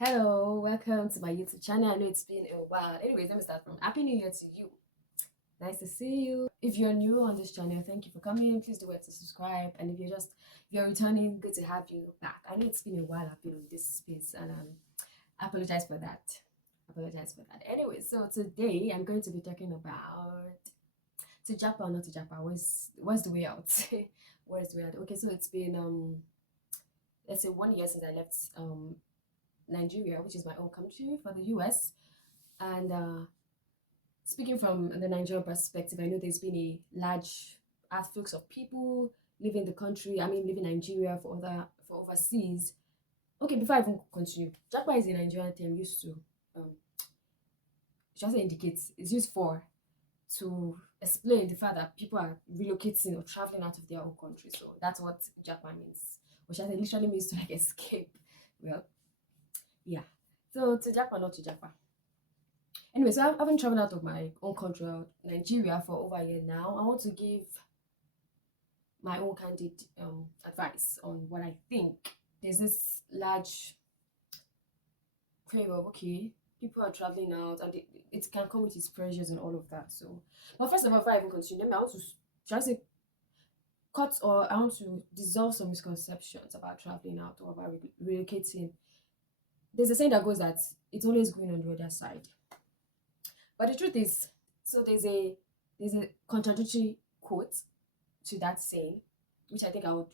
Hello, welcome to my YouTube channel. I know it's been a while. Anyways, let me start from Happy New Year to you. Nice to see you. If you're new on this channel, thank you for coming. Please do to subscribe. And if you're returning, good to have you back. I know it's been a while I've been on this space, and I apologize for that. Anyway, so today I'm going to be talking about to japa or not to japa. Where's the way out? Where's the way out? Okay, so it's been let's say 1 year since I left Nigeria, which is my own country, for the US. And speaking from the Nigerian perspective, I know there's been a large afflux of people leaving the country. I mean, leaving Nigeria for overseas. Okay, before I even continue, Japa is a Nigerian term used to just indicates it's used for to explain the fact that people are relocating or traveling out of their own country. So that's what Japa means, which I think literally means to like escape. Well, yeah. So to Japa, not to Japa. Anyway, so I haven't traveled out of my own country, Nigeria, for over a year now. I want to give my own candid advice on what I think. There's this large crave of, okay, people are traveling out and it can come with its pressures and all of that. So, but first of all, before I even continue, I want to try to say cut or I want to dissolve some misconceptions about traveling out or about relocating. There's a saying that goes that it's always green on the other side. But the truth is, so there's a contradictory quote to that saying, which I think I would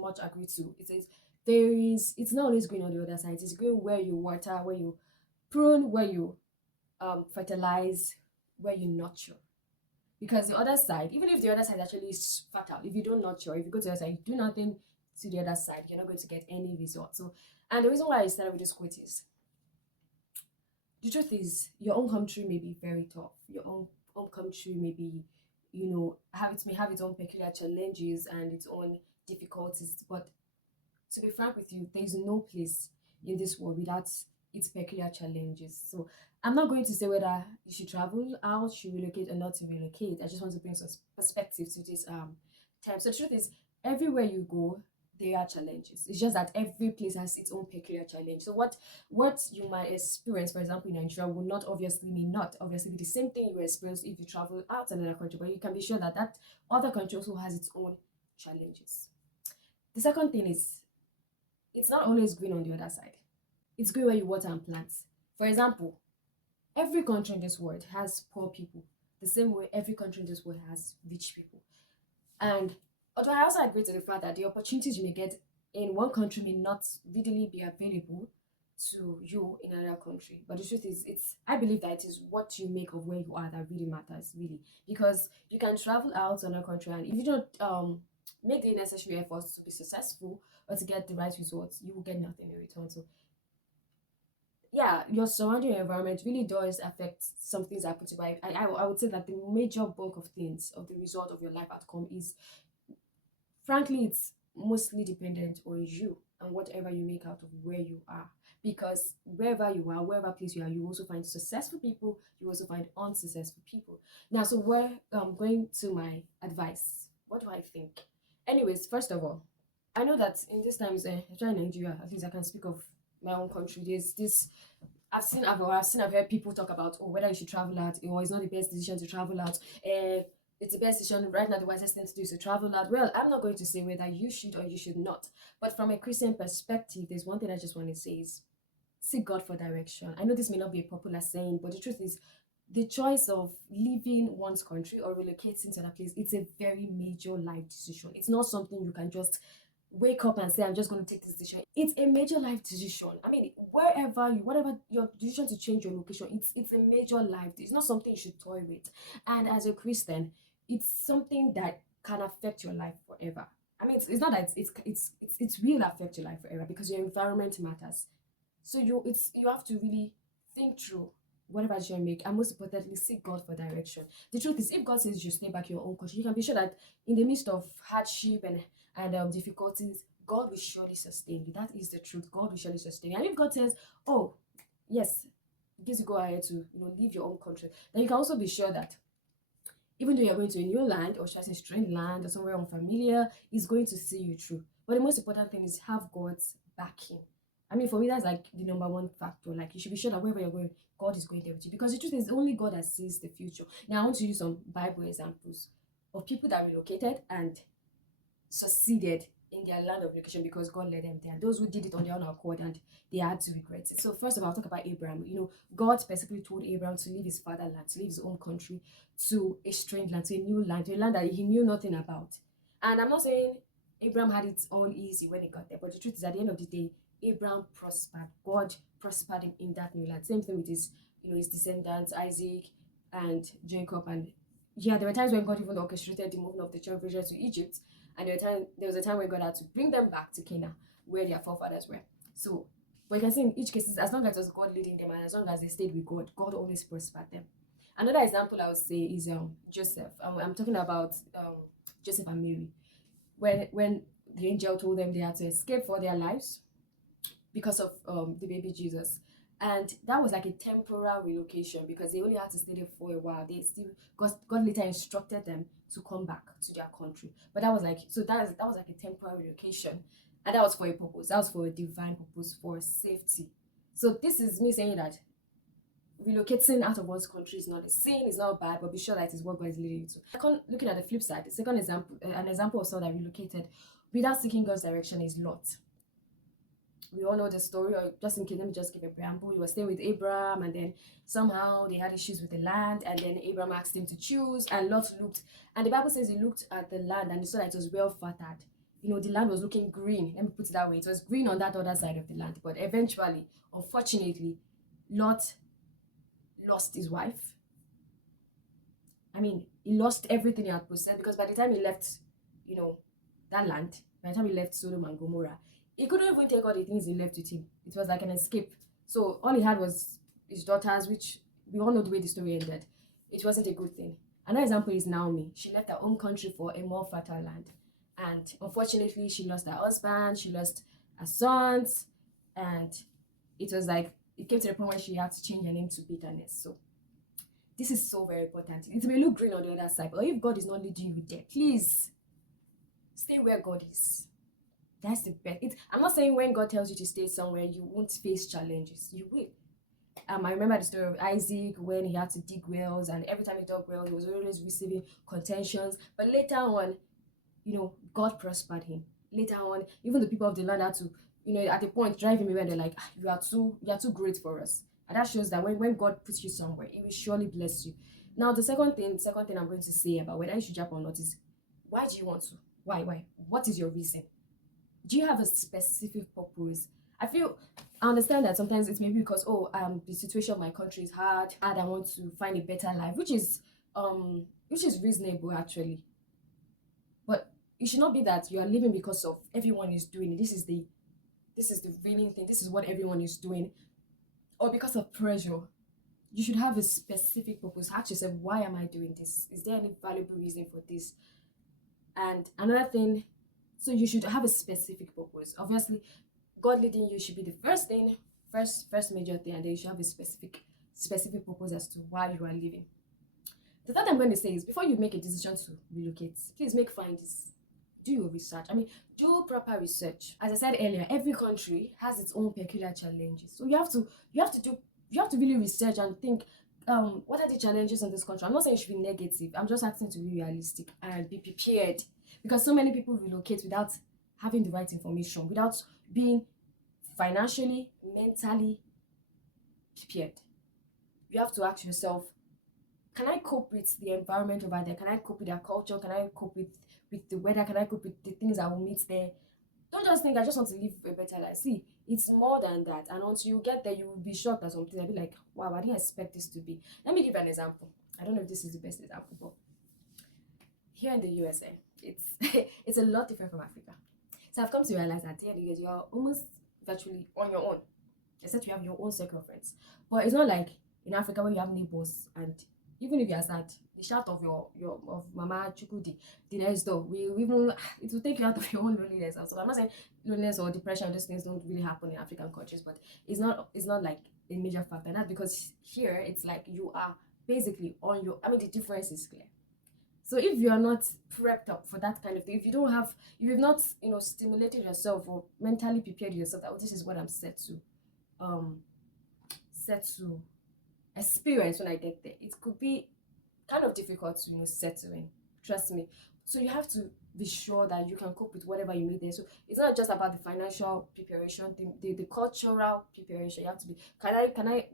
much agree to. It says it's not always green on the other side. It's green where you water, where you prune, where you fertilize, where you nurture. Because the other side, even if the other side actually is fertile, if you don't nurture, if you go to the other side, you do nothing to the other side, you're not going to get any result. So, and the reason why I started with this quote is the truth is your own country may be very tough. Your own country may be, have its own peculiar challenges and its own difficulties. But to be frank with you, there is no place in this world without its peculiar challenges. So I'm not going to say whether you should travel out, should relocate or not to relocate. I just want to bring some perspective to this term. So the truth is, everywhere you go, there are challenges. It's just that every place has its own peculiar challenge. So what you might experience, for example, in Nigeria, will not obviously be the same thing you experience if you travel out another country. But you can be sure that that other country also has its own challenges. The second thing is it's not always green on the other side. It's green where you water and plant. For example, every country in this world has poor people, the same way every country in this world has rich people. And although I also agree to the fact that the opportunities you may get in one country may not readily be available to you in another country. But the truth is, it's I believe that it is what you make of where you are that really matters, really. Because you can travel out to another country and if you don't make the necessary efforts to be successful or to get the right results, you will get nothing in return. So yeah, your surrounding environment really does affect some things happen to you. I would say that the major bulk of things of the result of your life outcome is frankly it's mostly dependent on you and whatever you make out of where you are, because wherever you are, wherever place you are, you also find successful people, you also find unsuccessful people. Now, so where I'm going to my advice, what do I think? Anyways, first of all, I know that in this times, especially in Nigeria, at least I can speak of my own country. There's this I've heard people talk about, oh, whether you should travel out or it's not the best decision to travel out. It's the best decision right now. The wisest thing to do is to travel out. Well, I'm not going to say whether you should or you should not, but from a Christian perspective, there's one thing I just want to say is seek God for direction. I know this may not be a popular saying, but the truth is, the choice of leaving one's country or relocating to another place, it's a very major life decision. It's not something you can just wake up and say, I'm just going to take this decision. It's a major life decision. I mean, whatever your decision to change your location, it's a major life. It's not something you should toy with. And as a Christian, it's something that can affect your life forever. I mean, it's not that it will affect your life forever because your environment matters. So you have to really think through whatever decision you make, and most importantly, seek God for direction. The truth is, if God says you stay back in your own country, you can be sure that in the midst of hardship and difficulties, God will surely sustain you. That is the truth. God will surely sustain you. And if God says, "Oh, yes," gives you go ahead to leave your own country, then you can also be sure that even though you're going to a new land, or should I say strange land or somewhere unfamiliar, He's going to see you through. But the most important thing is have God's backing. I mean, for me, that's like the number one factor. Like, you should be sure that wherever you're going, God is going there with you. Because the truth is, only God that sees the future. Now, I want to use some Bible examples of people that relocated and succeeded in their land of location because God led them there. Those who did it on their own accord and they had to regret it. So first of all, I'll talk about Abraham. God specifically told Abraham to leave his fatherland, to leave his home country, to a strange land, to a new land, to a land that he knew nothing about. And I'm not saying Abraham had it all easy when he got there, but the truth is, at the end of the day, Abraham prospered. God prospered him in that new land. Same thing with his descendants, Isaac and Jacob. And yeah, there were times when God even orchestrated the movement of the children of Israel to Egypt, and there was a time when God had to bring them back to Canaan, where their forefathers were. So, but you can see in each case, as long as it was God leading them and as long as they stayed with God, God always prospered them. Another example I would say is Joseph. I'm talking about Joseph and Mary. When the angel told them they had to escape for their lives because of the baby Jesus. And that was like a temporal relocation because they only had to stay there for a while. God later instructed them to come back to their country. But that was like that was like a temporary relocation. And that was for a purpose. That was for a divine purpose, for safety. So this is me saying that relocating out of one's country is not a sin, it's not bad, but be sure that it is what God is leading you to. Looking at the flip side, the second example, an example of someone that relocated without seeking God's direction is Lot. We all know the story, or just in case, let me just give a preamble. He was staying with Abraham, and then somehow they had issues with the land, and then Abraham asked him to choose, and Lot looked, and the Bible says he looked at the land and he saw that it was well fattered. The land was looking green. Let me put it that way. It was green on that other side of the land, but eventually, unfortunately, Lot lost his wife. I mean, he lost everything he had possessed because by the time he left, that land, by the time he left Sodom and Gomorrah, he couldn't even take all the things he left with him. It was like an escape. So all he had was his daughters, which we all know the way the story ended. It wasn't a good thing. Another example is Naomi. She left her home country for a more fertile land. And unfortunately, she lost her husband, she lost her sons, and it was like, it came to the point where she had to change her name to bitterness. So this is so very important. It may look green on the other side, but if God is not leading you there, please stay where God is. That's the best. I'm not saying when God tells you to stay somewhere, you won't face challenges. You will. I remember the story of Isaac when he had to dig wells, and every time he dug wells, he was always receiving contentions. But later on, God prospered him. Later on, even the people of the land had to, at a point drive him away. They're like, you are too great for us. And that shows that when God puts you somewhere, He will surely bless you. Now, the second thing I'm going to say about whether you should jump or not is, why do you want to? Why? What is your reason? Do you have a specific purpose? I understand that sometimes it's maybe because the situation of my country is hard and I want to find a better life, which is reasonable actually. But it should not be that you are living because of everyone is doing it. This is the reigning thing. This is what everyone is doing, or because of pressure. You should have a specific purpose. Ask yourself, why am I doing this? Is there any valuable reason for this? And another thing, so you should have a specific purpose. Obviously, God leading you should be the first thing, first major thing, and then you should have a specific purpose as to why you are living. The third I'm going to say is, before you make a decision to relocate, please make findings. Do your research. Do proper research. As I said earlier, every country has its own peculiar challenges. So you have to really research and think, what are the challenges in this country? I'm not saying it should be negative. I'm just asking to be realistic and be prepared, because so many people relocate without having the right information, without being financially, mentally prepared. You have to ask yourself, can I cope with the environment over there? Can I cope with their culture? Can I cope with the weather? Can I cope with the things I will meet there? Don't just think I just want to live a better life. See, it's more than that. And once you get there, you will be shocked at something. I'll be like, wow, I didn't expect this to be. Let me give an example. I don't know if this is the best example, but here in the USA, it's it's a lot different from Africa. So I've come to realize that here in the US, you're almost virtually on your own, except you have your own circle of friends. But it's not like in Africa where you have neighbors, and even if you are sad, the shout of your of Mama Chukudi, the next door, it will take you out of your own loneliness. So I'm not saying loneliness or depression, those things don't really happen in African countries, but it's not like a major factor. And that's because here it's like you are basically on your. The difference is clear. So if you are not prepped up for that kind of thing, if you don't have, if you've not, stimulated yourself or mentally prepared yourself that, oh, this is what I'm um, set to experience when I get there, it could be kind of difficult to, settle in. Trust me. So you have to be sure that you can cope with whatever you meet there. So it's not just about the financial preparation thing, the cultural preparation. You have to be, can I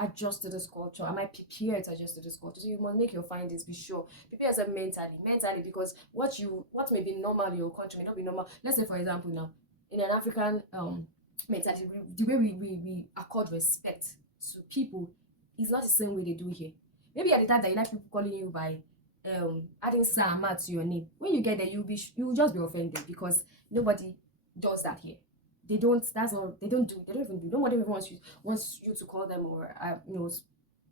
adjust to this culture? Am I prepared to adjust to this culture? So you must make your findings, be sure. Prepare yourself mentally, because what may be normal in your country may not be normal. Let's say for example now, in an African mentality, the way we accord respect to people is not the same way they do here. Maybe at the time that you like people calling you by adding Sama to your name. When you get there, you'll just be offended because nobody does that here. They don't. That's all. They don't do. They don't even do. Nobody even wants you to call them, or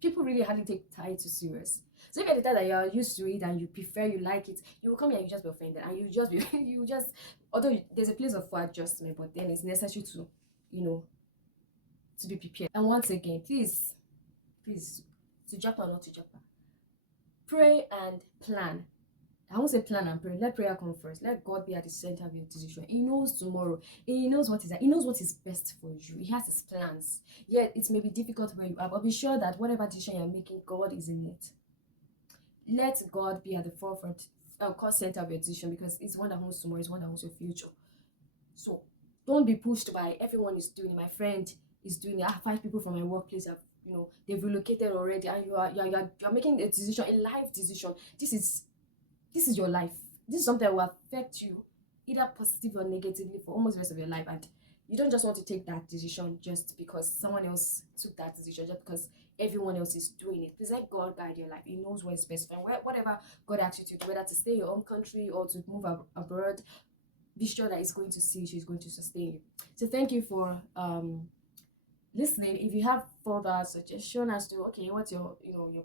people really hardly take titles serious. So if at the time that you're used to it and you prefer, you like it, you will come here and you just be offended, and you just be you just, although there's a place of for adjustment, but then it's necessary to, you know to be prepared. And once again, please, to japa or not to japa, pray and plan. I won't say plan and pray. Let prayer come first. Let God be at the center of your decision. He knows tomorrow. He knows what is that. He knows what is best for you. He has his plans. Yeah, it may be difficult where you are, but be sure that whatever decision you're making, God is in it. Let God be at the forefront, cause center of your decision, because it's one that owns tomorrow, it's one that owns your future. So don't be pushed by everyone is doing it. My friend is doing it. I have 5 people from my workplace have, they've relocated already, and you're making a decision, a life decision. This is your life. This is something that will affect you either positively or negatively for almost the rest of your life. And you don't just want to take that decision just because someone else took that decision, just because everyone else is doing it. Please let God guide your life. He knows what is best for you. Whatever God asks you to do, whether to stay in your own country or to move abroad, be sure that it's going to see you, it's going to sustain you. So thank you for listening. If you have further suggestion as to, okay, what's your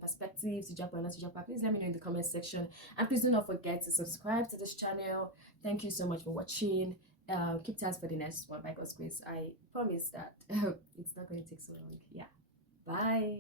perspective to Japan or not to Japan, please let me know in the comment section. And please do not forget to subscribe to this channel. Thank you so much for watching. Keep tabs for the next one. By God's grace, I promise that it's not going to take so long. Yeah, bye.